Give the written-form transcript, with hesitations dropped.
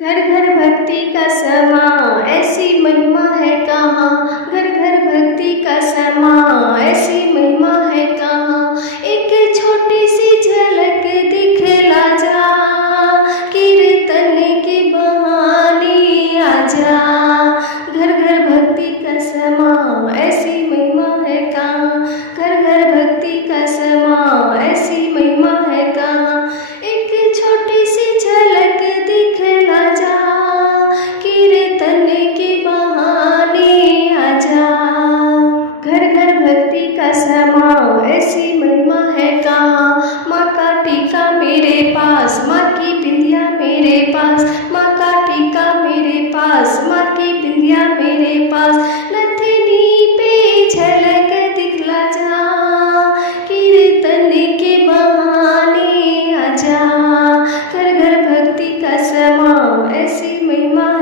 घर घर भक्ति का समा, ऐसी महिमा है कहाँ। घर घर भक्ति का समा, ऐसी महिमा है कहाँ। एक छोटी सी झलक दिखला जा, कीर्तन के बहाने आजा। घर घर भक्ति का समा, ऐसी महिमा है कहाँ। घर घर भक्ति का समा, ऐसी महिमा है कहाँ। एक छोटी सी झलक दिखला जा, कीर्तन के बहाने आजा। घर घर भक्ति का समा, ऐसी महिमा है कहाँ। माँ का टीका मेरे पास, माँ की बिंदिया मेरे पास। माँ का टीका मेरे पास, माँ की बिंदिया मेरे पास। नथनी पे झलक दिखला जा, कीर्तन के बहाने आजा। घर घर भक्ति का समा, ऐसी महिमा